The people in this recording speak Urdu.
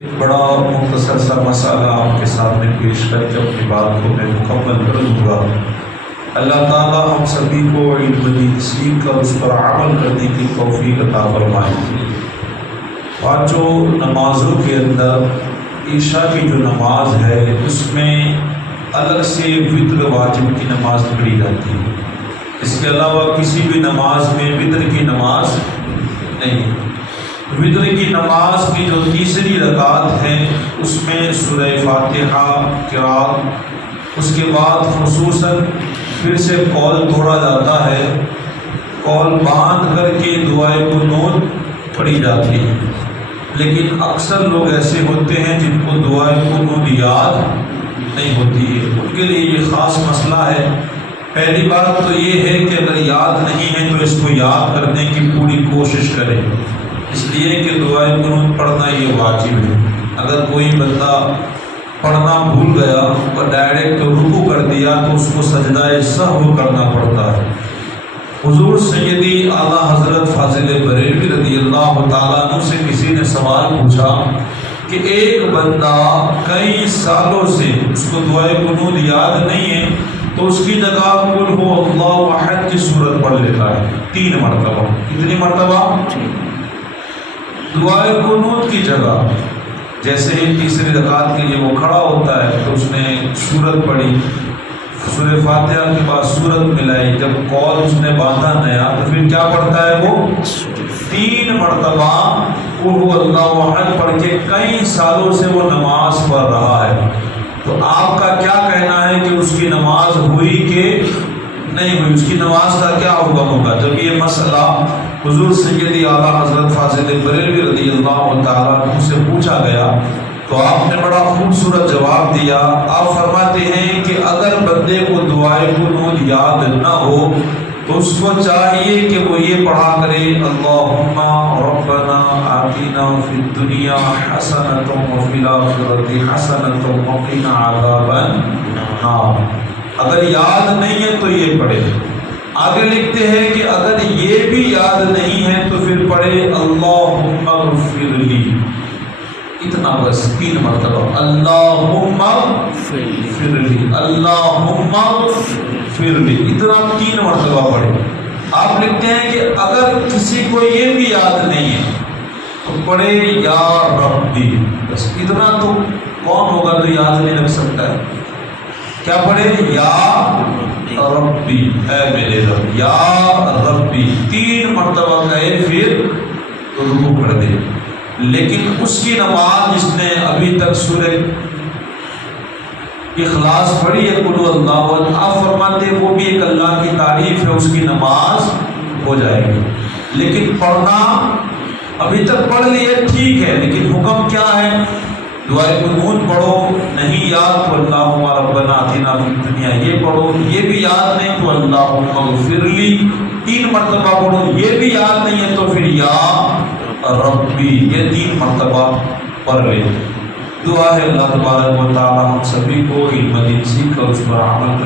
بڑا مختصر سا مسئلہ آپ کے سامنے پیش کر کے اپنی بات کو میں مکمل کر دوں گا۔ اللہ تعالیٰ ہم سبھی کو علم دین سیکھ کر اس پر عمل کرنے کی توفیق عطا فرمائے۔ پانچوں نمازوں کے اندر عشاء کی جو نماز ہے اس میں الگ سے وتر واجب کی نماز پڑھی جاتی ہے، اس کے علاوہ کسی بھی نماز میں وتر کی نماز نہیں۔ وتر کی نماز کی جو تیسری رکعت ہے اس میں سورہ فاتحہ قرأت، اس کے بعد خصوصاً پھر سے قول توڑا جاتا ہے، قول باندھ کر کے دعائے قنوت پڑھی جاتی ہے۔ لیکن اکثر لوگ ایسے ہوتے ہیں جن کو دعائے قنوت یاد نہیں ہوتی ہے، ان کے لیے یہ خاص مسئلہ ہے۔ پہلی بات تو یہ ہے کہ اگر یاد نہیں ہے تو اس کو یاد کرنے کی پوری کوشش کریں، اس لیے کہ دعائے قنوت پڑھنا یہ واجب ہے۔ اگر کوئی بندہ پڑھنا بھول گیا اور ڈائریکٹ رکوع کر دیا تو اس کو سجدہ سہو کرنا پڑتا ہے۔ حضور سیدی اعلیٰ حضرت فاضل بریلوی رضی اللہ تعالیٰ عنہ سے کسی نے سوال پوچھا کہ ایک بندہ کئی سالوں سے اس کو دعائے قنوت یاد نہیں ہے تو اس کی جگہ قل هو اللہ احد کی سورت پڑھ لیتا ہے 3 مرتبہ۔ کتنی مرتبہ؟ دعائے قنوت کی جگہ جیسے ہی تیسری رکعت کے لیے وہ کھڑا ہوتا ہے تو اس نے سورت پڑھی، سورہ فاتحہ کے بعد سورت ملائی، جب قول اس نے باندھا نیا تو پھر کیا پڑھتا ہے وہ 3 مرتبہ قل هو اللہ احد پڑھ کے کئی سالوں سے وہ نماز پڑھ رہا ہے۔ تو آپ کا کیا کہنا ہے کہ اس کی نماز ہوئی کہ نہیں ہوئی؟ اس کی نماز کا کیا حکم ہوگا؟ جب یہ مسئلہ حضور سیدی اعلیٰ حضرت فاضل بریلوی رضی اللہ تعالیٰ عنہ سے پوچھا گیا تو آپ نے بڑا خوبصورت جواب دیا۔ آپ فرماتے ہیں کہ اگر بندے کو دعائے قنوت یاد نہ ہو تو اس کو چاہیے کہ وہ یہ پڑھا کرے اللہم ربنا آتنا فی الدنیا حسنۃ وفی الآخرۃ حسنۃ وقنا عذاب النار۔ اگر یاد نہیں ہے تو یہ پڑھے۔ آگے لکھتے ہیں کہ اگر یہ بھی یاد نہیں ہے تو پھر پڑھے اللہم اغفر لی، اتنا بس 3 مرتبہ اللہم اغفر لی، اللہم اغفر لی، اتنا 3 مرتبہ پڑھے۔ آپ لکھتے ہیں کہ اگر کسی کو یہ بھی یاد نہیں ہے تو پڑھے یا ربی، بس اتنا تو کون ہوگا جو یاد نہیں رکھ سکتا ہے؟ کیا پڑھے؟ یا ربی، اے میرے رب، یا ربی 3 مرتبہ کہے پھر رکوع کر دے۔ لیکن اس کی نماز جس نے ابھی تک سورہ اخلاص پڑھی ہے قل هو اللہ احد، آپ فرماتے ہیں وہ بھی ایک اللہ کی تعریف ہے، اس کی نماز ہو جائے گی۔ لیکن پڑھنا ابھی تک پڑھ لیے ٹھیک ہے، لیکن حکم کیا ہے؟ دعائے قنوت پڑھو، نہیں یاد تو اللہم ربنا آتنا فی الدنیا یہ پڑھو، یہ بھی یاد نہیں تو اللہم اغفر لی 3 مرتبہ پڑھو، یہ بھی یاد نہیں ہے تو پھر یا ربی یہ 3 مرتبہ پڑھ لے۔ دعا ہے اللہ تبارک و تعالی ہم سبھی کو علم دین سیکھ کر اس پر عمل کریں۔